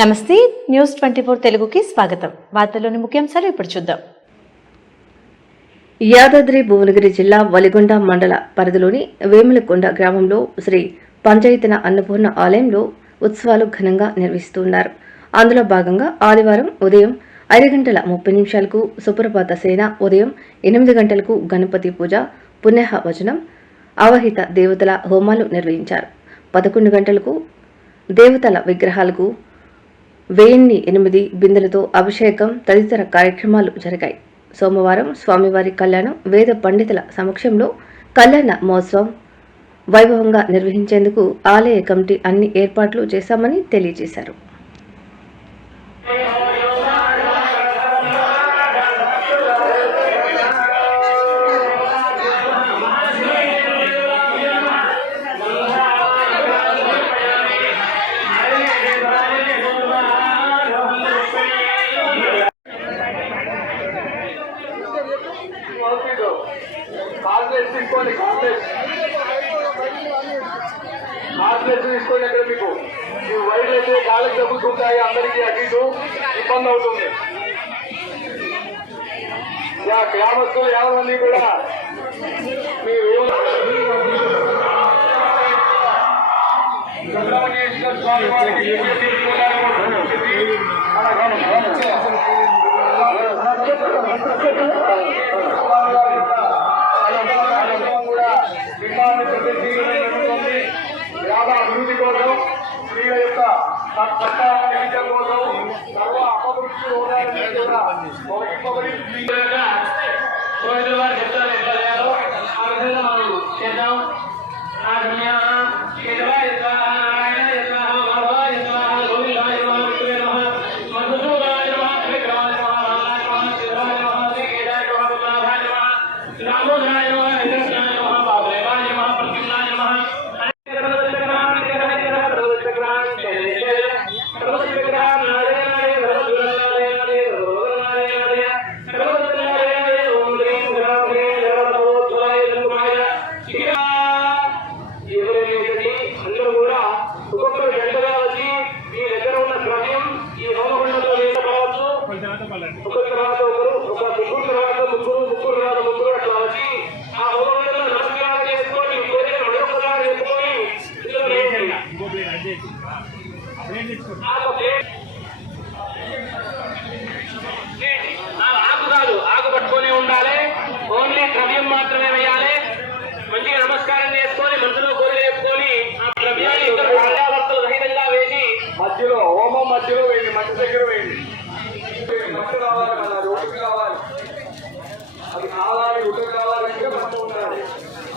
నమస్తే న్యూస్ 24 తెలుగుకి స్వాగతం. వార్తల్లోని ముఖ్యాంశాలు ఇప్పుడు చూద్దాం. యాదాద్రి భువనగిరి జిల్లా వలిగొండ మండల పరిధిలోని వేములకొండ గ్రామంలో శ్రీ పంచాయతన అన్నపూర్ణ ఆలయంలో ఉత్సవాలు ఘనంగా నిర్వహిస్తున్నారు. అందులో భాగంగా ఆదివారం ఉదయం 5:30 సుప్రభాత సేన, ఉదయం 8 గంటలకు గణపతి పూజ, పుణ్యాహ వచనం, ఆవహిత దేవతల హోమాలు నిర్వహించారు. 11 గంటలకు దేవతల విగ్రహాలకు 1008 బిందెలతో అభిషేకం తదితర కార్యక్రమాలు జరిగాయి. సోమవారం స్వామివారి కళ్యాణం వేద పండితుల సమక్షంలో కళ్యాణ మహోత్సవం వైభవంగా నిర్వహించేందుకు ఆలయ కమిటీ అన్ని ఏర్పాట్లు చేశామని తెలియజేశారు. తీసుకోండి. అక్కడ మీకు ఈ వైర్ అయితే కాళ్ళకి తగ్గుతుంటాయి, అందరికీ అటు ఇటు ఇబ్బంది అవుతుంది. గ్రామస్తులు 50 మంది కూడా సుబ్రహ్మణ్యేశ్వర స్వామి వారికి గ్రామ అభివృద్ధి కోసం, స్త్రీల యొక్క విద్య కోసం, సర్వ అపవృత్తి హోదాలని కూడా తొలగింపబడి వారు చెప్తారు ఎట్లా చేయాలో ఆ విధంగా మనం చేద్దాం. ఆకు కాదు, ఆకు పట్టుకొని ఉండాలి. ఓన్లీ ద్రవ్యం మాత్రమే వేయాలి. మంచిగా నమస్కారం చేసుకొని మనసులో కోరి వేసుకొని ఆ ద్రవ్యాన్ని ఇద్దరు భార్యాభర్తలు రహితంగా వేసి మధ్యలో హోమం మధ్యలో వేయండి, మధ్య దగ్గర వేయండి. మధ్య రావాలి కదా, అది ఒకటి కావాలి, అది కావాలి, ఒకటి కావాలంటే మధ్య ఉండాలి.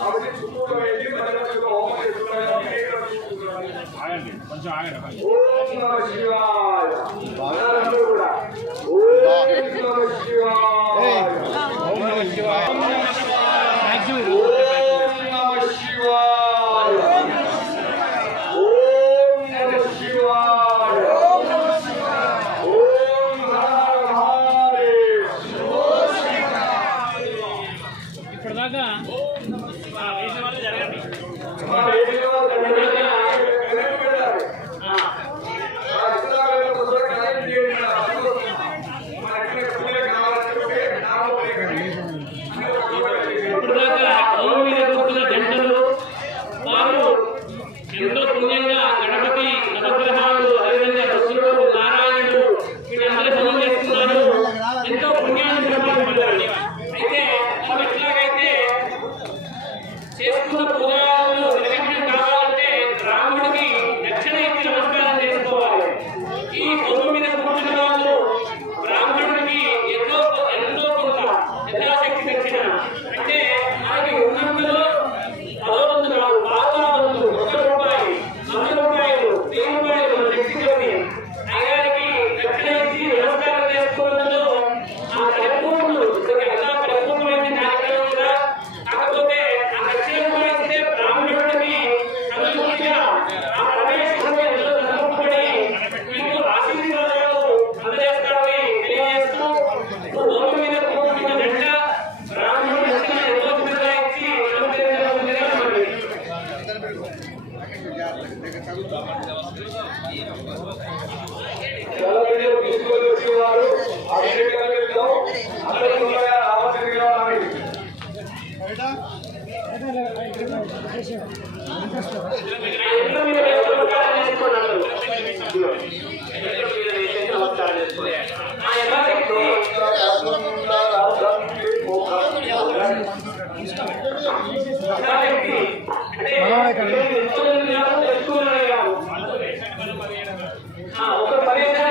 కాబట్టి చుట్టూలో వేసి మధ్యలో హోమం చేస్తున్నారు. ఓం నమః శివాయ. అందరూ కూడా ఓం నమః శివాయ. ఓం నమః శివాయ. ఓం నమః శివాయ. ఓం నమః శివాయ. ఓం నమః శివాయ. ఓం హర మహాదేవ్. ఇప్పటిదాకా వాళ్ళు జరగండి. మీద వేసి నమస్కారం చేసుకోండి అందరూ. ఎదురు మీద వేసేసి నమస్కారం చేసుకోండి. ఆ యథాశక్తి ఒక పర్యటన